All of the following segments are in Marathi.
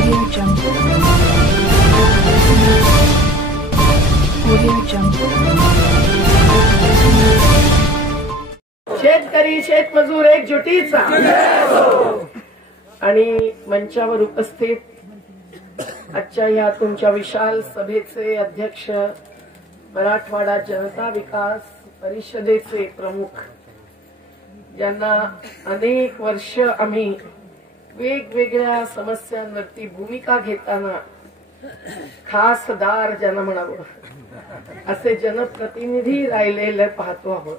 Audio Jungle. Audio Jungle. शेतकरी शेतमजूर एकजुटीचा आणि मंचावर उपस्थित आजच्या या तुमच्या विशाल सभेचे अध्यक्ष, मराठवाडा जनता विकास परिषदेचे प्रमुख, ज्यांना अनेक वर्ष आम्ही वेगवेगळ्या समस्यांवरती भूमिका घेताना खासदार ज्यांना म्हणावं असे जनप्रतिनिधी राहिलेले पाहतो आहोत,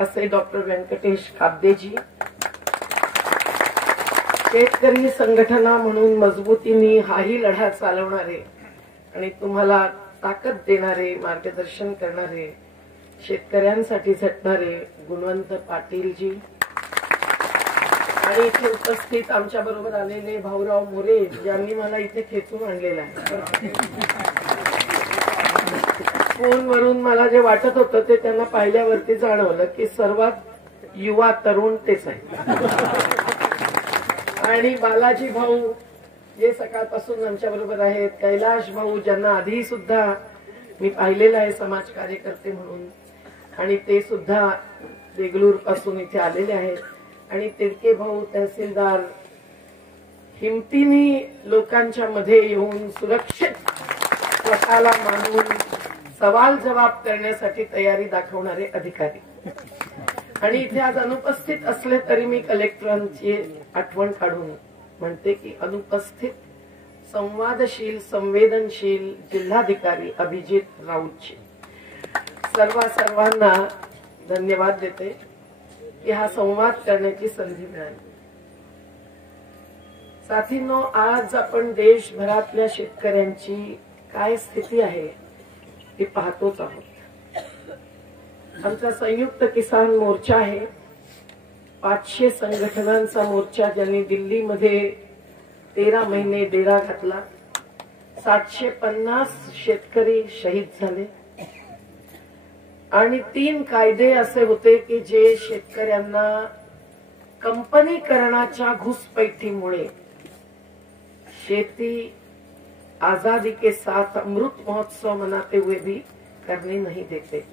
असे डॉक्टर व्यंकटेश काब्देजी, शेतकरी संघटना म्हणून मजबूतीने हाही लढा चालवणारे आणि तुम्हाला ताकद देणारे, मार्गदर्शन करणारे, शेतकऱ्यांसाठी झटणारे गुणवंत पाटीलजी, आणि इथे उपस्थित आमच्या बरोबर आलेले भाऊराव मोरे, ज्यांनी मला इथे खेचून आणलेला आहे. फोनवरून मला जे वाटत होतं ते त्यांना पाहिल्यावरती जाणवलं की सर्वात युवा तरुण तेच आहे. आणि बालाजी भाऊ जे सकाळपासून आमच्या बरोबर आहेत, कैलाश भाऊ ज्यांना आधी सुद्धा मी पाहिलेलं आहे समाज कार्यकर्ते म्हणून, आणि ते सुद्धा देगलूर पासून इथे आलेले आहेत, आणि तिडके भाऊ तहसीलदार हिमतीने लोकांच्या मध्ये येऊन सुरक्षित स्वतःला मानून सवाल जवाब करण्यासाठी तयारी दाखवणारे अधिकारी, आणि इथे आज अनुपस्थित असले तरी मी कलेक्टरांची आठवण काढून म्हणते की अनुपस्थित संवादशील संवेदनशील जिल्हाधिकारी अभिजित राऊतजी, सर्वांना धन्यवाद देते की हा संवाद करण्याची संधी मिळाली. साथींनो, आज आपण देशभरातल्या शेतकऱ्यांची काय स्थिती आहे ते पाहतोच आहोत. आमचा संयुक्त किसान मोर्चा आहे, 500 संघटनांचा मोर्चा, ज्यांनी दिल्लीमध्ये 13 महिने डेरा घातला. 750 शेतकरी शहीद झाले, आणि 3 कायदे असे होते की जे शेतकऱ्यांना कंपनीकरणाच्या घुसपैठीमुळे शेती आजादी के साथ अमृत महोत्सव मनाते हुए भी करने नहीं देते,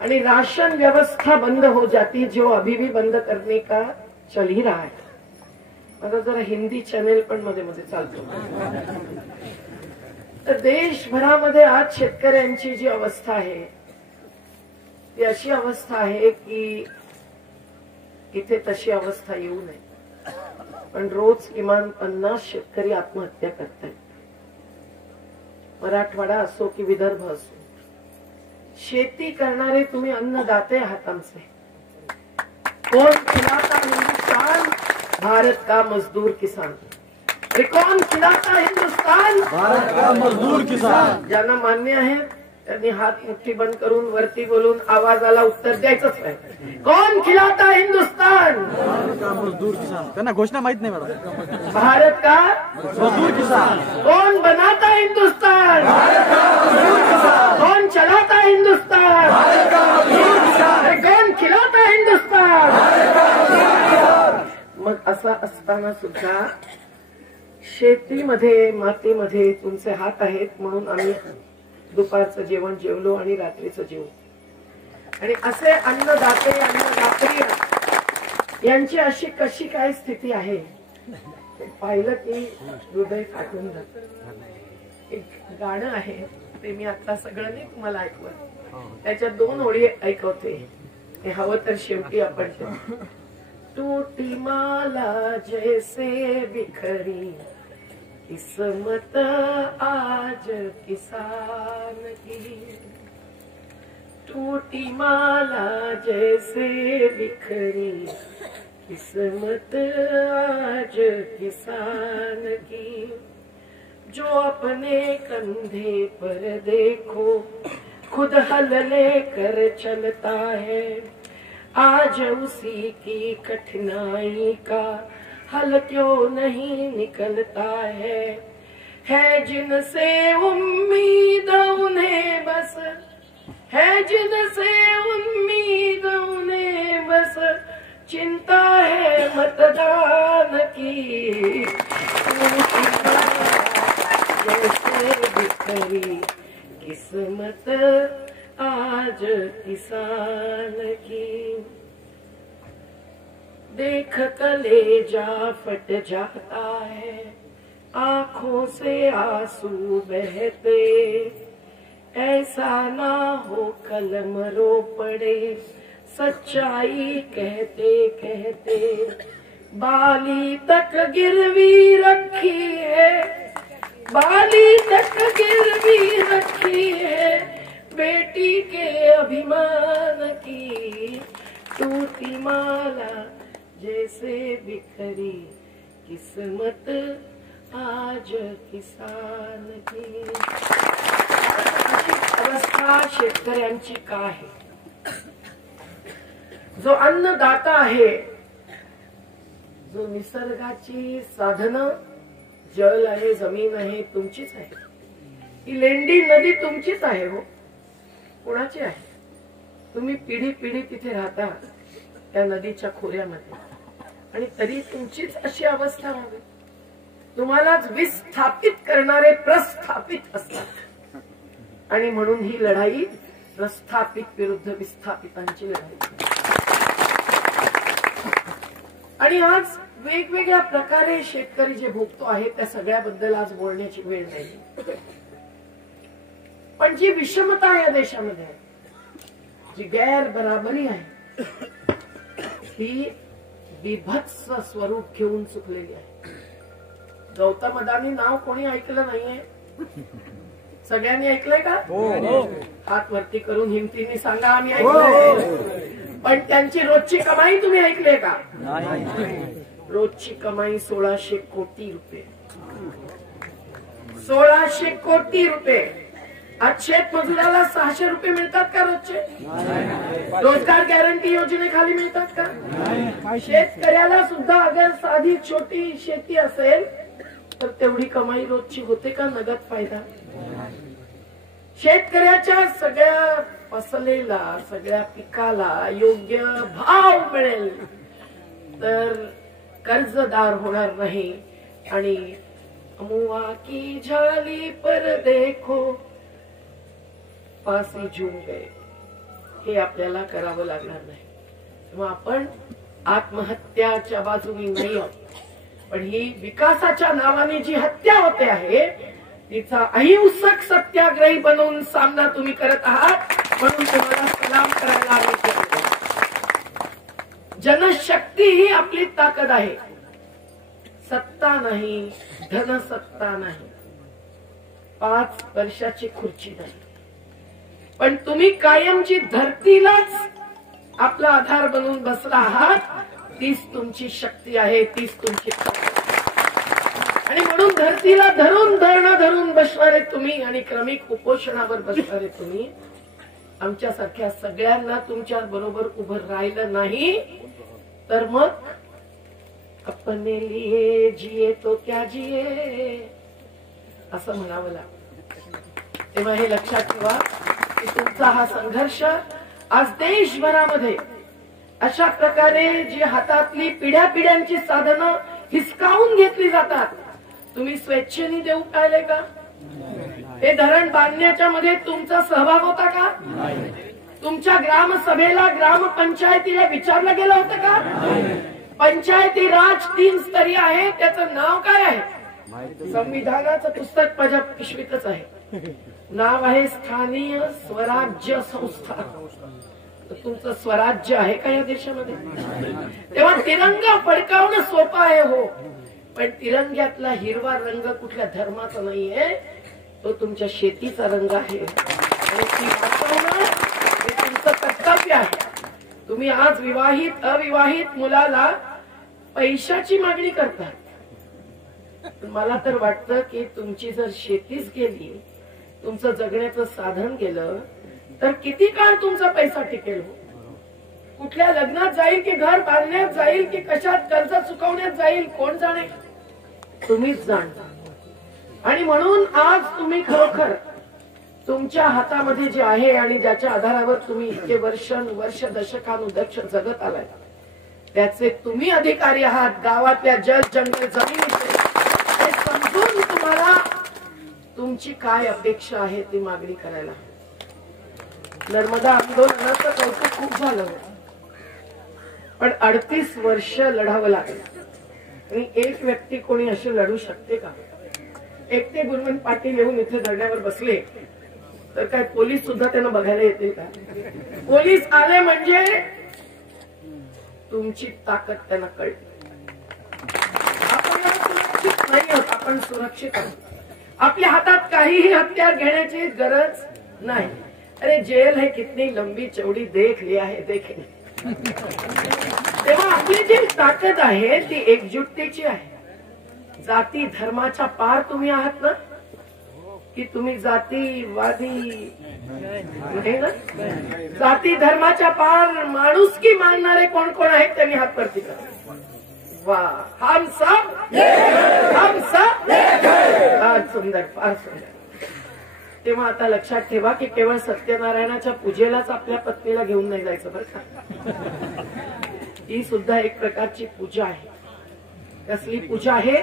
आणि राशन व्यवस्था बंद हो जाती, जो अभी भी बंद करने का चल ही रहा है. माझा जरा हिंदी चॅनेल पण मध्ये मध्ये चालतो. तर देशभरामध्ये आज शेतकऱ्यांची जी अवस्था आहे ती अशी अवस्था आहे की इथे तशी अवस्था येऊ नये, पण रोज किमान 50 शेतकरी आत्महत्या करतायत. मराठवाडा असो की विदर्भ असो, शेती करणारे तुम्ही अन्नदाते आहात आमचे. कौन खिलाता हिंदुस्तान, भारत का मजदूर किसान. कौन खिलाता हिंदुस्तान, भारत का मजदूर किसान. ज्यांना मान्य आहे त्यांनी हात मुठ्ठी बंद करून वरती बोलून आवाजाला उत्तर द्यायचंच नाही. कौन खिलाता हिंदुस्तान, भारत का मजदूर किसान. त्यांना घोषणा माहित नाही मॅडम. भारत का मजदूर किसान. कौन बनाता हिंदुस्तान, भारत का मजदूर किसान. कौन चलाता हिंदुस्तान, भारत का मजदूर किसान. कौन खिलाता हिंदुस्तान, भारत का मजदूर किसान. मग असं असताना सुद्धा शेतीमध्ये मातीमध्ये तुमचे हात आहेत म्हणून आम्ही दुपारचं जेवण जेवलो आणि रात्रीचं जेवू. आणि असे अन्नदाते अन्नदात्री यांची अशी कशी काय स्थिती आहे पाहिलं की हृदय फाटून जातं. एक गाणं आहे ते मी आता सगळं नाही तुम्हाला ऐकवत, त्याच्यात 2 ओळी ऐकवते, हे हवं तर शेवटी आपण. टूटी माला जैसे बिखरी किस्मत आज किसान की. टूटी माला जैसे बिखरी किस्मत आज किसान की. जो अपने कंधे पर देखो खुद हल लेकर चलता है, आज उसी की कठिनाई का हल क्यों नहीं निकलता है जिनसे उम्मीद उन्हें बस, है जिनसे उम्मीद उन्हें बस, चिंता है मतदान की. बिखरी किस्मत आज किसान की। देख कलेजा फट जाता है, आंखों से आंसू बहते, ऐसा ना हो कलम रो पड़े, सच्चाई कहते कहते। बाली तक गिरवी रखी है, बाली तक गिरवी रखी है, बेटी के अभिमान की। टूटी माला जैसे बिखरी किस्मत आज किसान की। अशी अवस्था शेतकऱ्यांची का आहे? जो अन्नदाता आहे, जो निसर्गाची साधनं, जल आहे, जमीन आहे, तुमचीच आहे. ही लेंडी नदी तुमचीच आहे हो, कोणाची आहे? तुम्ही पिढी पिढी तिथे राहता त्या नदीच्या खोऱ्यामध्ये, आणि तरी तुमचीच अशी अवस्था व्हावी. तुम्हालाच विस्थापित करणारे प्रस्थापित असतात, आणि म्हणून ही लढाई प्रस्थापित विरुद्ध विस्थापितांची लढाई. आणि आज वेगवेगळ्या प्रकारे शेतकरी जे भोगतो आहे त्या सगळ्याबद्दल आज बोलण्याची वेळ नाही. पण जी विषमता या देशामध्ये आहे, जी गैर बराबरी आहे, ही विभत्स स्वरूप घेऊन चुकलेली आहे. गौतम अदानी नाव कोणी ऐकलं नाहीये? सगळ्यांनी ऐकलंय का? हात वरती करून हिमतीने सांगा आम्ही ऐकलंय. पण त्यांची रोजची कमाई तुम्ही ऐकले का? रोजची कमाई 1600 कोटी रुपये. 1600 कोटी रुपये. आज शेतमजुराला 600 रुपये मिळतात का रोजचे? रोजगार गॅरंटी योजनेखाली मिळतात का? शेतकऱ्याला सुद्धा अगर साधी छोटी शेती असेल तर तेवढी कमाई रोजची होते का? नगद फायदा. शेतकऱ्याच्या सगळ्या फसलेला, सगळ्या पिकाला योग्य भाव मिळेल तर कर्जदार होणार नाही. आणि मुआ की झाली पर देखो फासी झूम गए, हे आपल्याला करावं लागणार नाही. मग आपण आत्महत्याच्या बाजूने नाही आहोत, पण ही विकासाच्या नावाने जी हत्या होते आहे तिचा अहिंसक सत्याग्रही बनवून सामना तुम्ही करत आहात, म्हणून तुम्हाला सलाम करायला हवे. जनशक्ती ही आपली ताकद आहे, सत्ता नाही, धनसत्ता नाही, 5 वर्षाची खुर्ची नाही. पण तुम्ही कायमची धरतीलाच आपला आधार बनवून बसला आहात, तीच तुमची शक्ती आहे, तीच तुमची ताकद. आणि म्हणून धरतीला धरून बसणारे तुम्ही आणि क्रमिक उपोषणावर बसणारे तुम्ही, आमच्यासारख्या सगळ्यांना तुमच्या बरोबर उभं राहिलं नाही तर मग अपने लिए जिये तो क्या जिये असं म्हणावं लागतं. तेव्हा हे लक्षात ठेवा की तुमचा हा संघर्ष आज देशभरामध्ये अशा प्रकारे जी हातातली पिढ्या पिढ्यांची साधनं हिसकावून घेतली जातात, तुम्ही स्वेच्छेने देऊ पाहिले का? हे धरण बांधण्याच्या मध्ये तुमचा सहभाग होता का? तुमच्या ग्रामसभेला, ग्रामपंचायतीला विचारलं गेलं होतं का? पंचायती राज 3 स्तरीय आहे, त्याचं नाव काय आहे? संविधानाचं पुस्तक माझ्या पिशवीतच आहे, नाव आहे स्थानीय स्वराज्य संस्था. तुमचं स्वराज्य आहे का या देशामध्ये? तेव्हा तिरंगा फडकावणं सोपं आहे हो, पण तिरंग्यातला हिरवा रंग कुठल्या धर्माचा नाहीये, तो तुमच्या शेतीचा रंग आहे. आणि ती वाचवणं हे तुमचं कर्तव्य आहे. तुम्ही आज विवाहित अविवाहित मुलाला पैशाची मागणी करतात, मला तर वाटतं की तुमची जर शेतीच गेली, तुमचं जगण्याचं साधन गेलं तर किती काळ तुमचा पैसा टिकेल? कुठल्या लग्नात जाईल की घर बांधण्यात जाईल की कशात कर्ज चुकवण्यात जाईल, कोण जाणे? तुम्हीच जाणता. आणि म्हणून आज तुम्ही खरोखर तुमच्या हातामध्ये जे आहे आणि ज्याच्या आधारावर तुम्ही इतके वर्ष दशकानुदक्ष जगत आलाय, त्याचे तुम्ही अधिकारी आहात. गावातल्या जल जंगल जमिनीचे हे समजून तुम्हाला तुमच्या तुमची काय अपेक्षा आहे ती मागणी करायला. नर्मदा आंदोलनाचं कौतुक खूप झालं, पण 38 वर्ष लढावं लागलं. आणि एक व्यक्ती कोणी अशी लढू शकते का? एकटे गुणवंत पाटील येऊन इथे धरण्यावर बसले तर काय पोलीस सुद्धा त्यांना बघायला येतील का? पोलीस आले म्हणजे तुमची ताकद त्यांना कळते. आपण सुरक्षित नाही आहोत, आपण सुरक्षित आहोत. आपल्या हातात काहीही हत्यार घेण्याची गरज नाही. अरे जेल है कितनी लंबी चौड़ी देख लिया है, देखे. तेव्हा आपली जी ताकद आहे ती एकजुटतेची आहे. जाती धर्माच्या पार तुम्ही आहात ना, की तुम्ही जातीवादी नाही ना? जाती धर्माच्या पार माणुसकी मानणारे कोण कोण आहेत त्यांनी हात वरती करा. वाह, हम सब फार सुंदर, फार सुंदर. तेव्हा आता लक्षात ठेवा की केवळ सत्यनारायणाच्या पूजेलाच आपल्या पत्नीला घेऊन नाही जायचं बरं का. ही सुद्धा एक प्रकारची पूजा आहे. कसली पूजा आहे?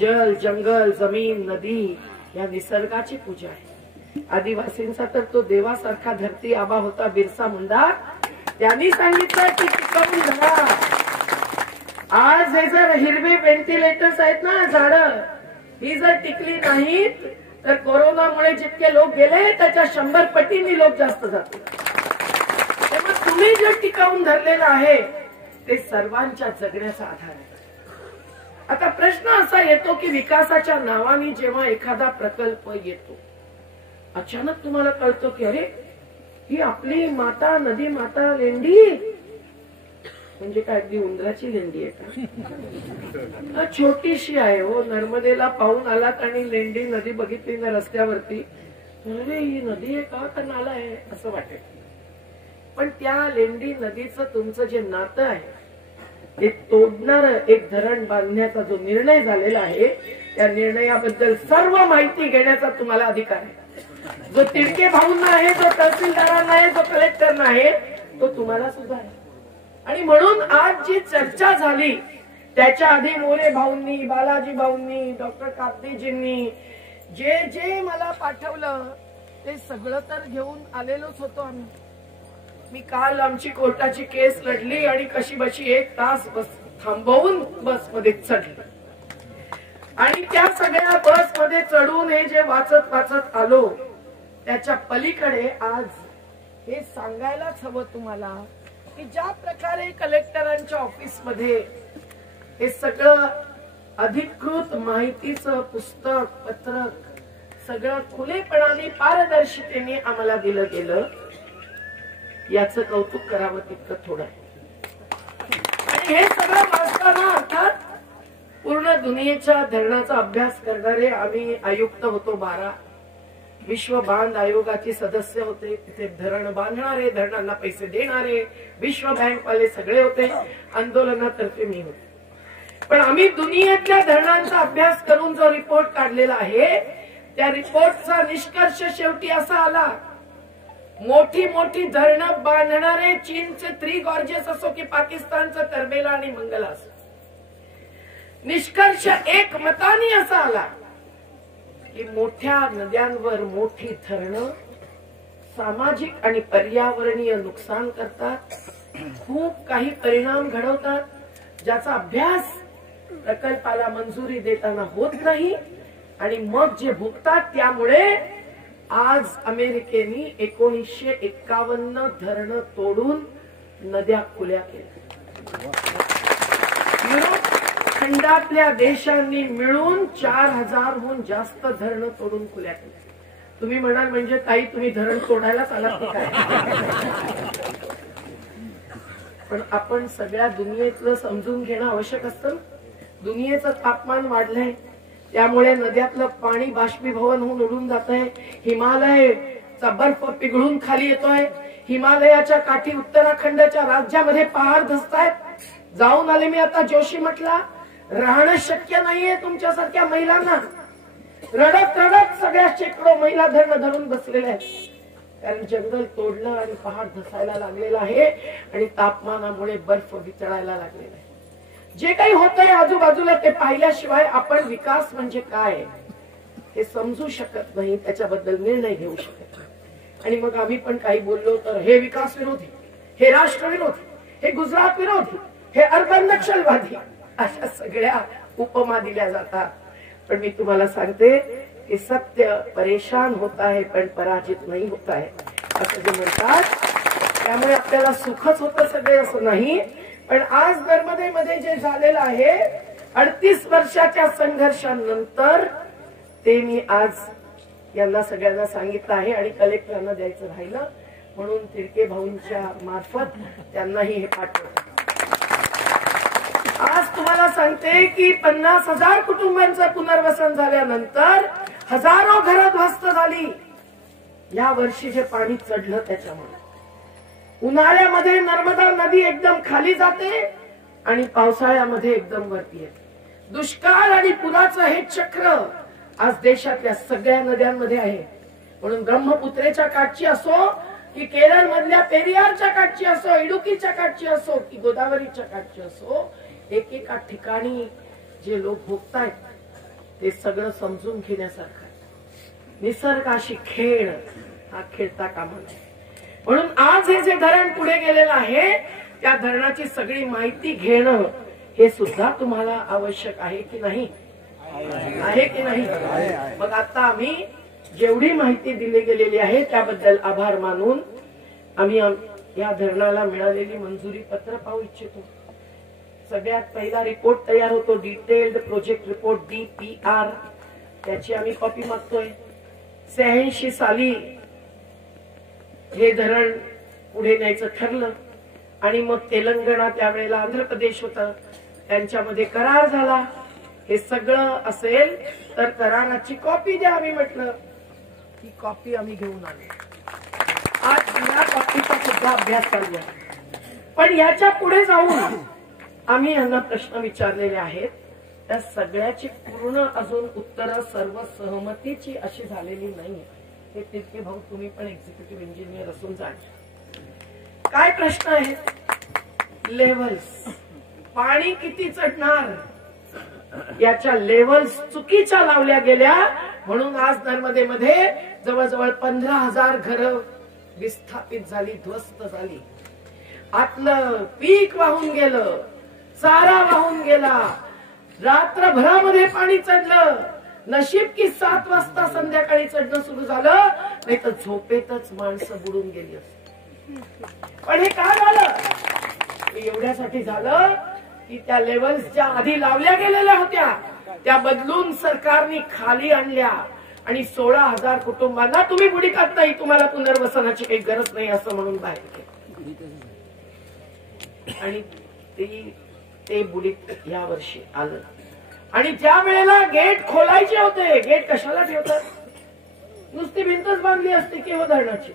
जल, जंगल, जमीन, नदी या निसर्गाची पूजा आहे. आदिवासींचा तर तो देवासारखा धरती आबा होता बिरसा मुंडा. त्यांनी सांगितलं की टिकवून धरा. आज हे जर हिरवे व्हेंटिलेटर्स आहेत ना झाडं, ही जर टिकली नाहीत तर कोरोनामुळे जितके लोक गेले त्याच्या 100 पटींनी लोक जास्त जातील. तेव्हा तुम्ही जे टिकावून धरलेलं आहे ते सर्वांच्या जगण्याचा आधार आहे. आता प्रश्न असा येतो की विकासाच्या नावाने जेव्हा एखादा प्रकल्प येतो, अचानक तुम्हाला कळतं की अरे ही आपली माता नदी माता लेंडी म्हणजे काय, अगदी उंदराची लेंडी आहे का? छोटीशी आहे हो. नर्मदेला पाहून आलात आणि लेंडी नदी बघितली ना रस्त्यावरती, अरे ही नदी आहे का नाला आहे असं वाटेल. पण त्या लेंडी नदीचं तुमचं जे नातं आहे ते तोडणार एक धरण बांधण्याचा जो निर्णय झालेला आहे त्या निर्णयाबद्दल सर्व माहिती घेण्याचा तुम्हाला अधिकार आहे. जो तिडके भाऊंना आहे, जो तहसीलदारांना आहे, जो कलेक्टरना आहे, तो तुम्हाला सुद्धा आहे. आणि म्हणून आज जी चर्चा झाली त्याच्या आधी मोरे भाऊंनी, बालाजी भाऊंनी, डॉक्टर कापदेजींनी जे जे मला पाठवलं ते सगळं तर घेऊन आलेलोच होतो आम्ही. मी काल आमची कोर्टाची केस लढली आणि कशी बशी 1 तास बस थांबवून बसमध्ये चढली. आणि त्या सगळ्या बसमध्ये चढून हे जे वाचत वाचत आलो त्याच्या पलीकडे आज हे सांगायलाच हवं तुम्हाला की ज्या प्रकारे कलेक्टरांच्या ऑफिसमध्ये हे सगळं अधिकृत माहितीचं पुस्तक पत्रक सगळं खुलेपणाने पारदर्शितेने आम्हाला दिलं गेलं, याचं कौतुक करावं तितकं थोडं आहे. आणि हे सगळं वाचताना अर्थात पूर्ण दुनियेच्या धरणाचा अभ्यास करणारे आम्ही आयुक्त होतो 12, विश्व बांध आयोगाचे सदस्य होते, तिथे धरण बांधणारे, धरणांना पैसे देणारे, विश्व बँक वाले सगळे होते, आंदोलनातर्फे मी होते. पण आम्ही दुनियेतल्या धरणांचा अभ्यास करून जो रिपोर्ट काढलेला आहे त्या रिपोर्टचा निष्कर्ष शेवटी असा आला, मोठी मोठी धरणं बांधणारे चीनचे 3 गॉर्जेस असो की पाकिस्तानचं करबेला आणि मंगला असो, निष्कर्ष एकमताने असा आला की मोठ्या नद्यांवर मोठी धरणं सामाजिक आणि पर्यावरणीय नुकसान करतात, खूप काही परिणाम घडवतात, ज्याचा अभ्यास प्रकल्पाला मंजुरी देताना होत नाही. आणि मग जे भुगतात त्यामुळे आज अमेरिकेने 1951 धरणं तोडून नद्या खुल्या केल्या. युरोप खंडातल्या देशांनी मिळून 4000हून जास्त धरणं तोडून खुल्या केल्या. तुम्ही म्हणाल म्हणजे ताई तुम्ही धरण तोडायलाच आलात की काय? पण आपण सगळ्या दुनियेतलं समजून घेणं आवश्यक असतं. दुनियेचं तापमान वाढलंय त्यामुळे नद्यातलं पाणी बाष्पीभवन होऊन उडून जात आहे, हिमालयचा बर्फ पिघळून खाली येतोय, हिमालयाच्या काठी उत्तराखंडच्या राज्यामध्ये पहाड धसतायत. जाऊन आले मी आता जोशीमठला, राहणं शक्य नाहीये तुमच्यासारख्या महिलांना. रडत रडत सगळ्या शेकडो महिला धरण धरून बसलेल्या आहेत, कारण जंगल तोडलं आणि पहाड धसायला लागलेला आहे आणि तापमानामुळे बर्फ वितळायला लागलेला आहे. जे काही होतंय आजूबाजूला ते पाहिल्याशिवाय आपण विकास म्हणजे काय हे समजू शकत नाही, त्याच्याबद्दल निर्णय घेऊ शकत नाही. आणि मग आम्ही पण काही बोललो तर हे विकास विरोधी, हे राष्ट्र विरोधी, हे गुजरात विरोधी, हे अर्बन नक्षलवादी, अशा सगळ्या उपमा दिल्या जातात. पण मी तुम्हाला सांगते की सत्य परेशान होता है पण पराजित नाही होता है, असं जे म्हणतात. त्यामुळे आपल्याला सुखच होतं सगळे असं नाही. पण आज नर्मदेमध्ये जे झालेलं आहे 38 वर्षाच्या संघर्षानंतर, ते मी आज यांना सगळ्यांना सांगितलं आहे आणि कलेक्टरांना द्यायचं राहिलं, म्हणून तिडके भाऊंच्या मार्फत त्यांनाही हे पाठवलं. आज तुम्हाला सांगते की 50,000 कुटुंबांचं पुनर्वसन झाल्यानंतर हजारो घरं ध्वस्त झाली. या वर्षी जे पाणी चढलं त्याच्यामुळे उन्हाळ्यामध्ये नर्मदा नदी एकदम खाली जाते आणि पावसाळ्यामध्ये एकदम वरती येते. दुष्काळ आणि पुराचं हे चक्र आज देशातल्या सगळ्या नद्यांमध्ये आहे. म्हणून ब्रह्मपुत्रेच्या काठची असो की केरळ मधल्या पेरियारच्या काठची असो, इडुकीच्या काठची असो की गोदावरीच्या काठची असो, एकेका ठिकाणी जे लोक भोगतायत ते सगळं समजून घेण्यासारखं. निसर्गाशी खेळ हा खेळता कामा नये. म्हणून आज हे जे धरण पुढे गेलेलं आहे त्या धरणाची सगळी माहिती घेणं हे सुद्धा तुम्हाला आवश्यक आहे की नाही? आहे की नाही? मग आता आम्ही जेवढी माहिती दिली गेलेली आहे त्याबद्दल आभार मानून आम्ही या धरणाला मिळालेली मंजुरी पत्र पाहू इच्छितो. सगळ्यात पहिला रिपोर्ट तयार होतो, डिटेल्ड प्रोजेक्ट रिपोर्ट DPR, त्याची आम्ही कॉपी मागतोय. 86 साली हे धरण पुढे न्यायचं ठरलं आणि मग तेलंगणा, त्यावेळेला आंध्र प्रदेश होतं, त्यांच्यामध्ये करार झाला. हे सगळं असेल तर कराराची कॉपी द्या. आम्ही म्हटलं ती कॉपी आम्ही घेऊन आलो. आज या कॉपीचा सुद्धा अभ्यास चालू आहे. पण याच्या पुढे जाऊन आम्ही यांना प्रश्न विचारलेले आहेत, त्या सगळ्याची पूर्ण अजून उत्तरं सर्व सहमतीची अशी झालेली नाही. हे तिरके भाऊ तुम्ही पण एक्झिक्युटिव्ह इंजिनियर असून जाणता. काय प्रश्न आहेत? लेव्हल्स, पाणी किती चढणार याच्या लेव्हल्स चुकीच्या लावल्या गेल्या, म्हणून आज नर्मदेमध्ये जवळजवळ 15,000 घरं विस्थापित झाली, ध्वस्त झाली. आतलं पीक वाहून गेलं, चारा वाहून गेला, रात्रभरामध्ये पाणी चढलं. नशीब की 7 वाजता संध्याकाळी चढणं सुरू झालं, नाही तर झोपेतच माणसं बुडून गेली असती. पण हे काय झालं? एवढ्यासाठी झालं की त्या लेव्हल्स ज्या आधी लावल्या गेलेल्या होत्या त्या बदलून सरकारने खाली आणल्या आणि 16,000 कुटुंबांना तुम्ही बुडीकात नाही, तुम्हाला पुनर्वसनाची काही गरज नाही असं म्हणून बाहेर केलं. आणि ते बुडीत या वर्षी आलं. आणि ज्या वेळेला गेट खोलायचे होते, गेट कशाला ठेवतात? नुसती भिंतच बांधली असते की हो धरणाची.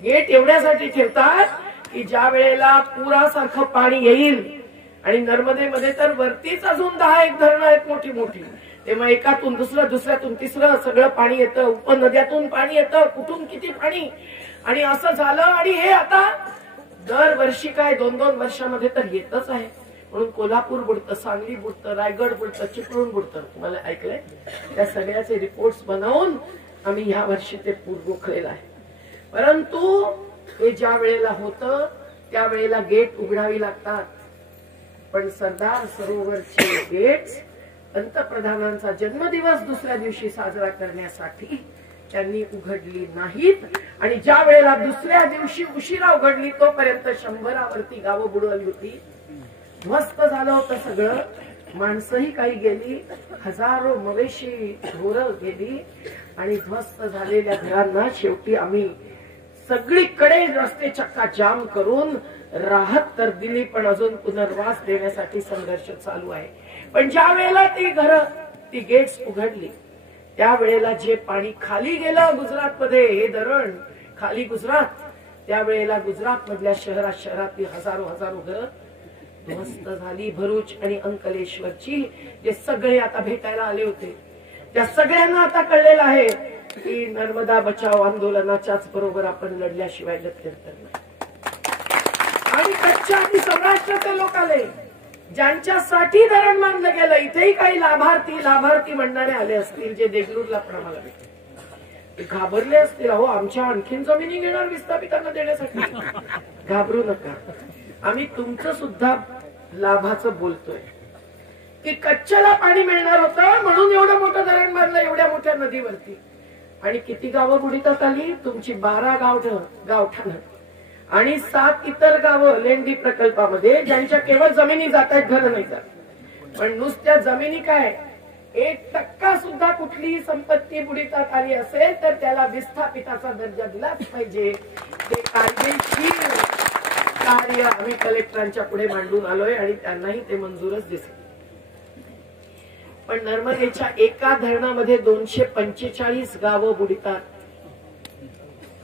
गेट एवढ्यासाठी ठेवतात की ज्या वेळेला पुरासारखं पाणी येईल, आणि नर्मदेमध्ये तर वरतीच अजून 10 धरणं आहेत मोठी मोठी, तेव्हा एकातून दुसरं, दुसऱ्यातून तिसरं सगळं पाणी येतं, उपनद्यातून पाणी येतं, कुठून किती पाणी. आणि असं झालं. आणि हे आता दरवर्षी काय 2-2 वर्षामध्ये तर येतच आहे. म्हणून कोल्हापूर बुडतं, सांगली बुडतं, रायगड बुडतं, चिपळूण बुडतं. तुम्हाला ऐकलंय? त्या सगळ्याचे रिपोर्ट्स बनवून आम्ही ह्या वर्षी ते रोखलेलं आहे. परंतु हे ज्या वेळेला होतं त्यावेळेला गेट उघडावी लागतात. पण सरदार सरोवरचे गेट्स पंतप्रधानांचा जन्मदिवस दुसऱ्या दिवशी साजरा करण्यासाठी त्यांनी उघडली नाहीत. आणि ज्या वेळेला दुसऱ्या दिवशी उशिरा उघडली तोपर्यंत 100वरती गावं बुडवली होती. ध्वस्त झालं होतं सगळं. माणसंही काही गेली, हजारो मवेशी ढोरं गेली. आणि ध्वस्त झालेल्या घरांना शेवटी आम्ही सगळीकडे रस्ते चक्का जाम करून राहत तर दिली, पण अजून पुनर्वास देण्यासाठी संघर्ष चालू आहे. पण ज्या वेळेला ती घरं, ती गेट्स उघडली त्यावेळेला जे पाणी खाली गेलं गुजरातमध्ये, हे धरण खाली गुजरात, त्यावेळेला गुजरात मधल्या शहरातली हजारो घरं ध्वस्त झाली. भरूच आणि अंकलेश्वरची जे सगळे आता भेटायला आले होते त्या सगळ्यांना आता कळलेलं आहे की नर्मदा बचाव आंदोलनाच्याच बरोबर आपण लढल्याशिवाय गत्यंतर नाही. आणि कच्च्या आणि सौराष्ट्राचे लोक आले. ज्यांच्यासाठी धरण बांधलं गेलं, इथेही काही लाभार्थी म्हणणारे आले असतील, जे देगलूरला पण आम्हाला भेटले, ते घाबरले असतील. अहो, आमच्या आणखीन जमिनी घेणार विस्थापितांना देण्यासाठी. घाबरू नका, आम्ही तुमचं सुद्धा लाभाचं बोलतोय की कच्छला पाणी मिळणार होतं म्हणून एवढं मोठं धरण बांधलं एवढ्या मोठ्या नदीवरती. आणि किती गावं बुडीतात आली तुमची? 12 गावठाणं आणि 7 इतर गावं लेंडी प्रकल्पामध्ये, ज्यांच्या केवळ जमिनी जात आहेत, घर नाही जात. पण नुसत्या जमिनी काय, 1% सुद्धा कुठलीही संपत्ती बुडीतात आली असेल तर त्याला विस्थापिताचा दर्जा दिलाच पाहिजे. ते कायदेशीर कार्य आम्ही कलेक्टरांच्या पुढे मांडून आलोय आणि त्यांनाही ते मंजूरच दिसत. पण नर्मदेच्या एका धरणामध्ये 245 गावं बुडतात.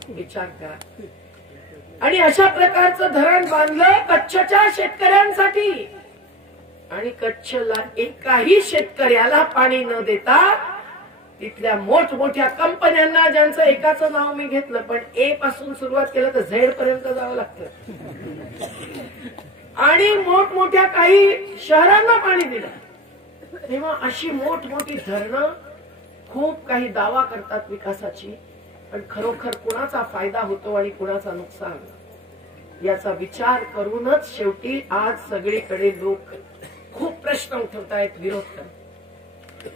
विचार करा. आणि अशा प्रकारचं धरण बांधलं कच्छच्या शेतकऱ्यांसाठी, आणि कच्छला एकाही शेतकऱ्याला पाणी न देता तिथल्या मोठमोठ्या कंपन्यांना, ज्यांचं एकाचं नाव मी घेतलं, पण ए पासून सुरुवात केलं तर झेड पर्यंत जावं लागतं, आणि मोठमोठ्या काही शहरांना पाणी दिलं. तेव्हा अशी मोठमोठी धरणं खूप काही दावा करतात विकासाची, पण खरोखर कुणाचा फायदा होतो आणि कुणाचा नुकसान, याचा विचार करूनच शेवटी आज सगळीकडे लोक खूप प्रश्न उठवतायत, विरोध करतात.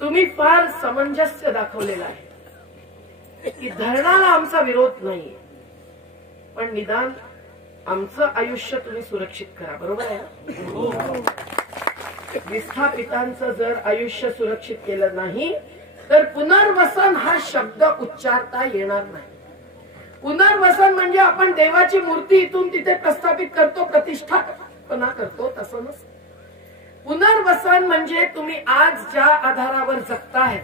तुम्ही फार सामंजस्य दाखवलेला आहे की धरणाला आमचा विरोध नाही, पण निदान आमचं आयुष्य तुम्ही सुरक्षित करा. बरोबर आहे? विस्थापितांचं जर आयुष्य सुरक्षित केलं नाही तर पुनर्वसन हा शब्द उच्चारता येणार नाही. पुनर्वसन म्हणजे आपण देवाची मूर्ती इथून तिथे प्रस्थापित करतो, प्रतिष्ठापना करतो, तसं नसतं. पुनर्वसन म्हणजे तुम्ही आज ज्या आधारावर जगताय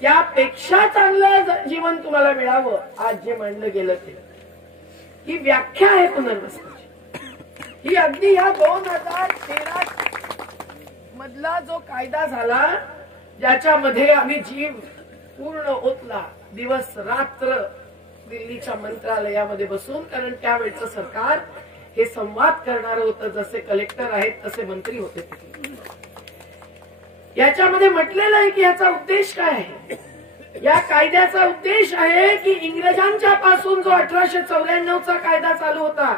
त्यापेक्षा चांगलं जीवन तुम्हाला मिळावं, आज जे मांडलं गेलं ते, ही व्याख्या आहे पुनर्वसनाची. ही अगदी या 2013 मधला जो कायदा झाला, ज्याच्यामध्ये आम्ही जीव पूर्ण ओतला, दिवस रात्र दिल्लीच्या मंत्रालयामध्ये बसून, कारण त्यावेळचं सरकार हे संवाद करणारं होतं, जसे कलेक्टर आहेत तसे मंत्री होते. याच्यामध्ये म्हटलेलं आहे की याचा उद्देश काय आहे. या कायद्याचा उद्देश आहे की इंग्रजांच्या पासून जो 1894चा कायदा चालू होता,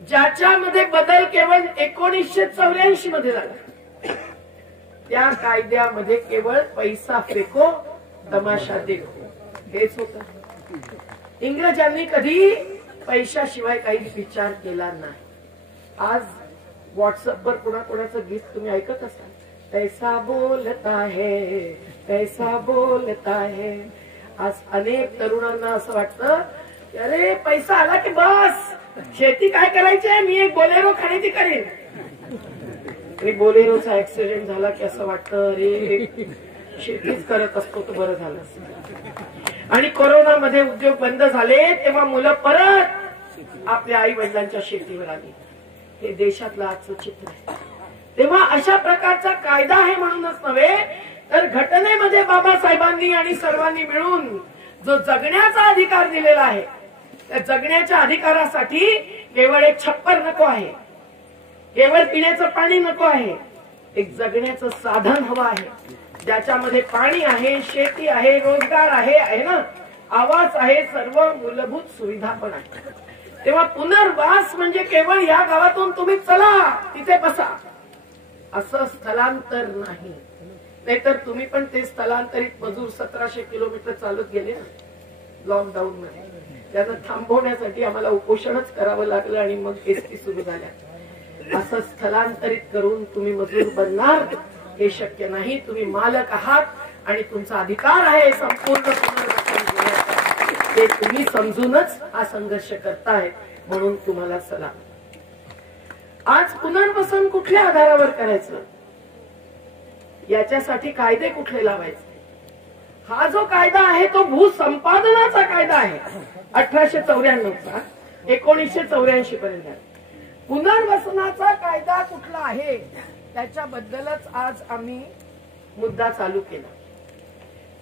ज्याच्यामध्ये बदल केवळ 1984 मध्ये झाला, त्या कायद्यामध्ये केवळ पैसा फेको तमाशा देखो हेच होतं. इंग्रजांनी कधी पैशाशिवाय काही विचार केला नाही. आज व्हॉट्सअपवर कोणाकोणाचं गीत तुम्ही ऐकत असाल, पैसा बोलता है, पैसा बोलता है. आज अनेक तरुणांना असं वाटतं की अरे पैसा आला की बस शेती काय करायची, मी एक बोलेरो खरेदी करेन. आणि बोलेरोचा ऍक्सिडेंट झाला की असं वाटतं अरे शेतीच करत असतो तर बरं झालं. आणि कोरोनामध्ये उद्योग बंद झाले तेव्हा मुलं परत आपल्या आई वडिलांच्या शेतीवर आली. हे देशातलं आजचं चित्र आहे. तेव्हा अशा प्रकारचा कायदा आहे म्हणूनच नव्हे तर घटनेमध्ये बाबासाहेबांनी आणि सर्वांनी मिळून जो जगण्याचा अधिकार दिलेला आहे, त्या जगण्याच्या अधिकारासाठी केवळ एक छप्पर नको आहे, केवळ पिण्याचं पाणी नको आहे, एक जगण्याचं साधन हवं आहे, ज्याच्यामध्ये पाणी आहे, शेती आहे, रोजगार आहे ना, आवास आहे, सर्व मूलभूत सुविधा पण आहे. तेव्हा पुनर्वास म्हणजे केवळ या गावातून तुम्ही चला तिथे बसा असं स्थलांतर नाही. नाहीतर तुम्ही पण ते स्थलांतरित मजूर 1700 किलोमीटर चालत गेले ना लॉकडाऊन मध्ये, त्यांना थांबवण्यासाठी आम्हाला उपोषणच करावं लागलं आणि मग एसटी सुरू झाल्या. असं स्थलांतरित करून तुम्ही मजूर बनणार हे शक्य नाही. तुम्ही मालक आहात आणि तुमचा अधिकार आहे संपूर्ण पुनर्वसन घेण्याचा, ते तुम्ही समजूनच हा संघर्ष करताय, म्हणून तुम्हाला सलाम. आज पुनर्वसन कुठल्या आधारावर करायचं, याच्यासाठी कायदे कुठले लावायचे. हा जो कायदा आहे तो भूसंपादनाचा कायदा आहे 1894चा, 1984 पर्यंत. पुनर्वसनाचा कायदा कुठला आहे त्याच्याबद्दलच आज आम्ही मुद्दा चालू केला.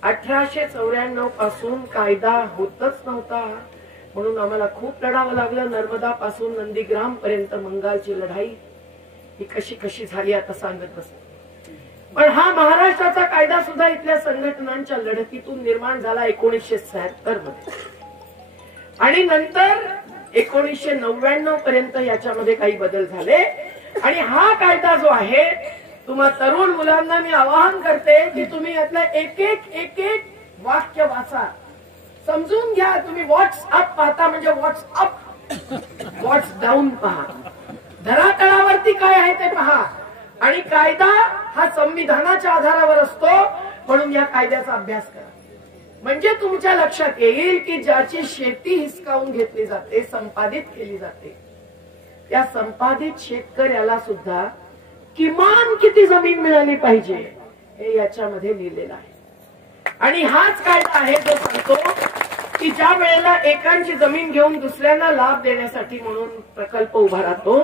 1894 पासून कायदा होतच नव्हता, म्हणून आम्हाला खूप लढावं लागलं. नर्मदा पासून नंदीग्राम पर्यंत मंगालची लढाई, ही कशी कशी झाली आता सांगत बसते. पण हा महाराष्ट्राचा कायदा सुद्धा इथल्या संघटनांच्या लढतीतून निर्माण झाला 1976 मध्ये. आणि नंतर 1999 पर्यंत याच्यामध्ये काही बदल झाले. आणि हा कायदा जो आहे, तुम्हा तरुण मुलांना मी आवाहन करते की तुम्ही यातलं एक एक वाक्य वाचा, समजून घ्या. तुम्ही व्हॉट्सअप पाहता म्हणजे व्हॉट्सअप, व्हॉट्स डाऊन पहा, धरातळावरती काय आहे ते पहा. आणि कायदा हा संविधानाच्या आधारावर असतो, म्हणून या कायद्याचा अभ्यास करा. म्हणजे तुमच्या लक्षात येईल की ज्याची शेती हिसकावून घेतली जाते, संपादित केली जाते, त्या संपादित शेतकऱ्याला सुद्धा किमान किती जमीन मिळाली पाहिजे हे याच्यामध्ये लिहिलेलं आहे. आणि हाच कायदा आहे जो सांगतो की ज्या वेळेला एकांची जमीन घेऊन दुसऱ्यांना लाभ देण्यासाठी म्हणून प्रकल्प उभा राहतो,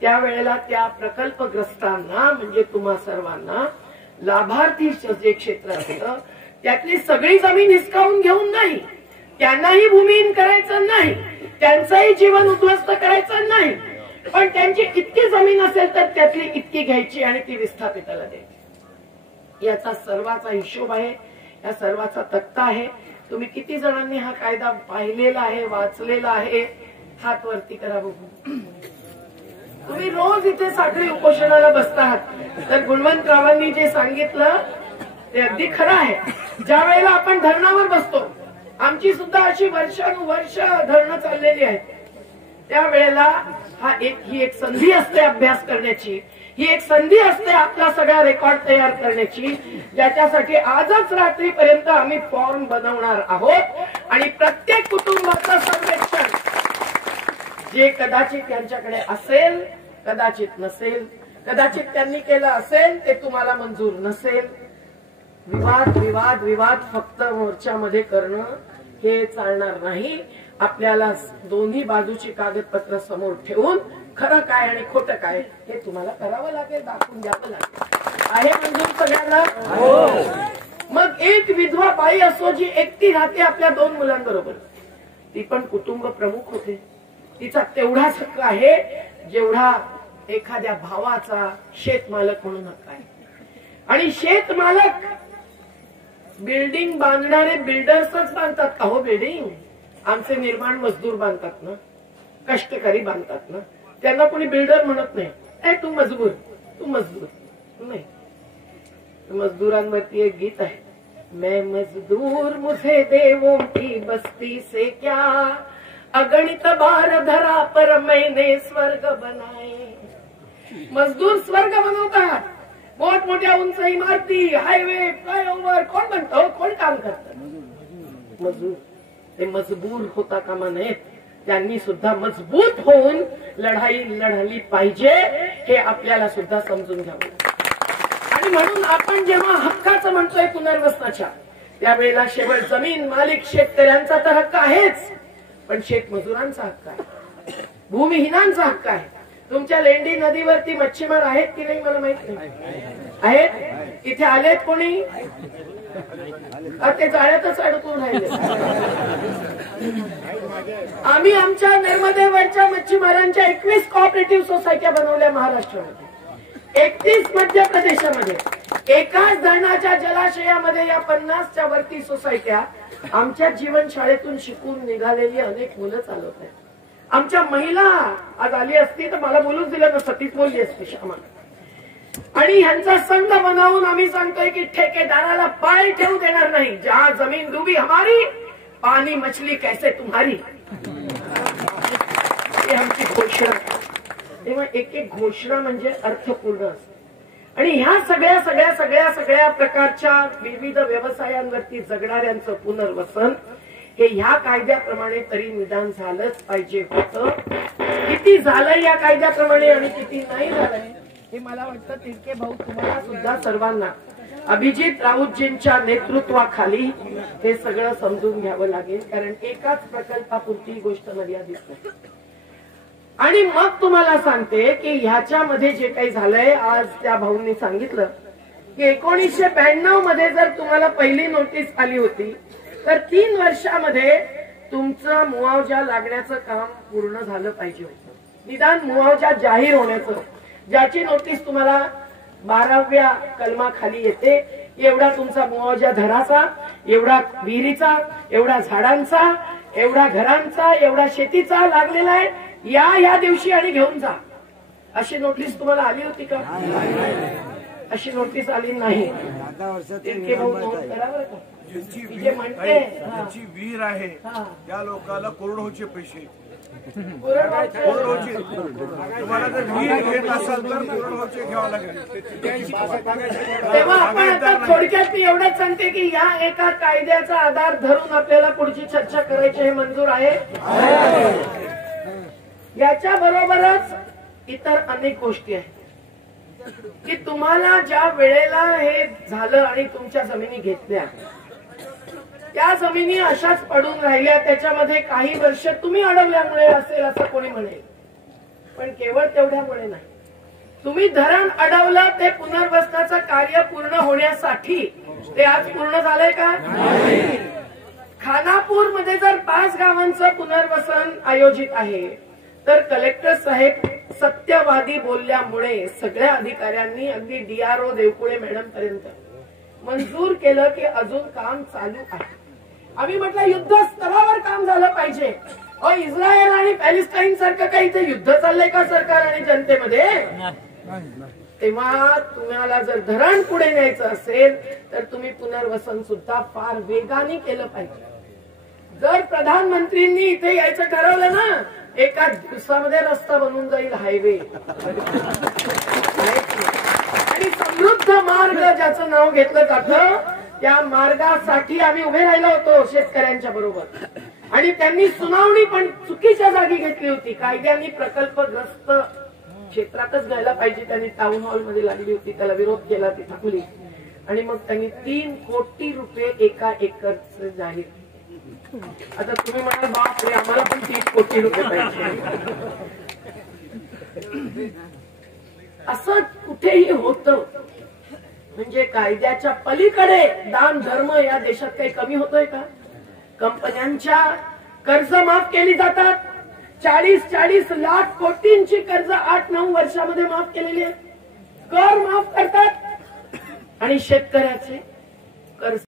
त्यावेळेला त्या प्रकल्पग्रस्तांना म्हणजे तुम्हा सर्वांना लाभार्थी जे क्षेत्र असतं त्यातली सगळी जमीन हिसकावून घेऊन नाही, त्यांनाही भूमिहीन करायचं नाही, त्यांचंही जीवन उद्ध्वस्त करायचं नाही, पण त्यांची इतकी जमीन असेल तर त्यातली इतकी घ्यायची आणि ती विस्थापिताला द्यायची. याचा सर्वाचा हिशोब आहे, या सर्वाचा तक्ता आहे. तुम्ही किती जणांनी हा कायदा पाहिलेला आहे, वाचलेला आहे? हात वरती करा बघू. तुम्ही रोज इथे साखळी उपोषणाला बसतात, तर गुणवंतरावांनी जे सांगितलं ते अगदी खरं आहे. ज्या वेळेला आपण धरणावर बसतो, आमची सुद्धा अशी वर्षानुवर्ष धरणं चाललेली आहेत, त्यावेळेला ही एक संधी असते अभ्यास करण्याची, ही एक संधी असते आपला सगळा रेकॉर्ड तयार करण्याची, ज्याच्यासाठी आजच रात्रीपर्यंत आम्ही फॉर्म बनवणार आहोत. आणि प्रत्येक कुटुंबाचं सर्वेक्षण जे कदाचित त्यांच्याकडे असेल, कदाचित नसेल, कदाचित त्यांनी केलं असेल, ते तुम्हाला मंजूर नसेल. विवाद विवाद विवाद फक्त मोर्चामध्ये करणं हे चालणार नाही. आपल्याला दोन्ही बाजूची कागदपत्र समोर ठेवून खरं काय आणि खोटं काय हे तुम्हाला करावं लागेल, दाखवून द्यावं लागेल. आहे मंजूर सगळ्यांना? मग एक विधवा बाई असो जी एकटी राहते आपल्या 2 मुलांबरोबर, ती पण कुटुंब प्रमुख होते, तिचा तेवढाच हक्क आहे जेवढा एखाद्या भावाचा शेतमालक म्हणून हक्क आहे. आणि शेतमालक बिल्डिंग बांधणारे बिल्डर्सच बांधतात का हो बिल्डिंग? आमचे निर्माण मजदूर बांधतात ना, कष्टकरी बांधतात ना, त्यांना कोणी बिल्डर म्हणत नाही. तू मजबूर, तू मजदूर नाही. मजदूरांवरती एक गीत आहे, मैं मजदूर मुझे देवों की बस्ती से क्या, अगणित बार धरा पर मैंने स्वर्ग बनाए. मजदूर स्वर्ग बनवतात, मोठमोठ्या उंच इमारती, हायवे, फ्लायओव्हर कोण बनतं, कोण काम करतं? मजदूर. ते मजबूर होता कामा नयेत, त्यांनी सुद्धा मजबूत होऊन लढाई लढली पाहिजे हे आपल्याला सुद्धा समजून घ्यावं. आणि म्हणून आपण जेव्हा हक्काचं म्हणतोय पुनर्वसनाच्या, त्यावेळेला शेवट जमीन मालिक शेतकऱ्यांचा तर हक्क आहेच, पण शेतमजुरांचा हक्क आहे, भूमिहीनांचा हक्क आहे. तुमच्या लेंडी नदीवरती मच्छीमार आहेत की नाही मला माहित नाही. आहेत? इथे आलेत कोणी? ते जाळ्यातच अडकून राहिले. आम्ही आमच्या नर्मदेवरच्या मच्छीमारांच्या 21 कोऑपरेटिव्ह सोसायट्या बनवल्या महाराष्ट्रामध्ये, 31 मध्य प्रदेशामध्ये. एकाच धरणाच्या जलाशयामध्ये या 50च्या वरती सोसायट्या आमच्या जीवन शाळेतून शिकून निघालेली अनेक मुलं चालवत आहेत. आमच्या महिला आज आली असती तर मला बोलूच दिलं नसतं, तीच बोलली असती श्यामा. आणि ह्यांचा संघ बनवून आम्ही सांगतोय की ठेकेदाराला पाय ठेवू देणार नाही. जहां जमीन डुबी हमारी, पाणी मछली कैसे तुम्हारी, ही आमची घोषणा. तेव्हा एक एक घोषणा म्हणजे अर्थपूर्ण असते. आणि ह्या सगळ्या सगळ्या सगळ्या सगळ्या प्रकारच्या विविध व्यवसायांवरती जगणाऱ्यांचं पुनर्वसन हे ह्या कायद्याप्रमाणे तरी निदान झालंच पाहिजे होतं. किती झालंय या कायद्याप्रमाणे आणि किती नाही झालंय हे मला वाटतं तिरके भाऊ तुम्हाला सुद्धा सर्वांना अभिजित राऊतजींच्या नेतृत्वाखाली हे सगळं समजून घ्यावं लागेल. कारण एकाच प्रकल्पापुरती ही गोष्ट मर्यादित नाही. आणि मग तुम्हाला सांगते की ह्याच्यामध्ये जे काही झालंय, आज त्या भाऊंनी सांगितलं की 1992 मध्ये जर तुम्हाला पहिली नोटीस आली होती तर 3 वर्षामध्ये तुमचा मुआवजा लागण्याचं काम पूर्ण झालं पाहिजे होतं. निदान मुआवजा जाहीर होण्याचं, ज्याची नोटीस तुम्हाला 12व्या कलमाखाली येते, एवढा तुमचा मुआवजा धराचा, एवढा विहिरीचा, एवढा झाडांचा, एवढा घरांचा, एवढा शेतीचा लागलेला आहे, या दिवशी आणि घेऊन जा. अशी नोटीस तुम्हाला आली होती का? अशी नोटीस आली नाही. तिरके भाऊ नोंद करा बरं का. ज्यांची म्हणते विहीर आहे त्या लोकांना करोडोचे पैसे. करोडोचे. तुम्हाला जर विहीर घेत असाल तर करोडोचे घ्यावं लागेल. तेव्हा आपण आता थोडक्यात मी एवढंच सांगते की या एका कायद्याचा आधार धरून आपल्याला पुढची चर्चा करायची हे मंजूर आहे. याच्या बरोबरच इतर अनेक गोष्टी आहेत की तुम्हाला ज्या वेळेला हे झालं आणि तुमच्या जमिनी घेतल्या, त्या जमिनी अशाच पडून राहिल्या, त्याच्यामध्ये काही वर्ष तुम्ही अडवल्यामुळे असेल असं कोणी म्हणेल, पण केवळ तेवढ्यामुळे नाही. तुम्ही धरण अडवलं, ते पुनर्वसनाचं कार्य पूर्ण होण्यासाठी. ते आज पूर्ण झालंय का? खानापूर मध्ये जर 5 गावांचं पुनर्वसन आयोजित आहे, तर कलेक्टर साहेब सत्यवादी बोलल्यामुळे सगळ्या अधिकाऱ्यांनी अगदी DRO देवकुळे मॅडम पर्यंत मंजूर केलं की अजून काम चालू आहे. आम्ही म्हटलं युद्ध स्तरावर काम झालं पाहिजे. इस्रायल आणि पॅलेस्टाईन सारखं काही इथे युद्ध चाललंय का सरकार आणि जनतेमध्ये? तेव्हा तुम्हाला जर धरण पुढे न्यायचं असेल तर तुम्ही पुनर्वसन सुद्धा फार वेगाने केलं पाहिजे. जर प्रधानमंत्रींनी इथे यायचं ठरवलं ना, एका दिवसामध्ये रस्ता बनून जाईल, हायवे. आणि समृद्ध मार्ग ज्याचं नाव घेतलं जातं, त्या मार्गासाठी आम्ही उभे राहिलो होतो शेतकऱ्यांच्या बरोबर. आणि त्यांनी सुनावणी पण चुकीच्या जागी घेतली होती. कायद्याने प्रकल्पग्रस्त क्षेत्रातच घ्यायला पाहिजे, त्यांनी टाउन हॉल मध्ये लागली होती, त्याला विरोध केला, ती थांबली. आणि मग त्यांनी 3 कोटी रुपये एका एकरचे जाहीर. आता तुम्ही म्हणाल बापरे, आम्हाला पण 3 कोटी रुपये पाहिजे. असं कुठेही होतं. म्हणजे कायद्याच्या पलीकडे दान धर्म या देशात काही कमी होतोय का? कंपन्यांच्या कर्ज माफ केली जातात. 40-40 लाख कोटींची कर्ज 8-9 वर्षामध्ये माफ केलेली आहे. कर माफ करतात आणि शेतकऱ्याचे कर्ज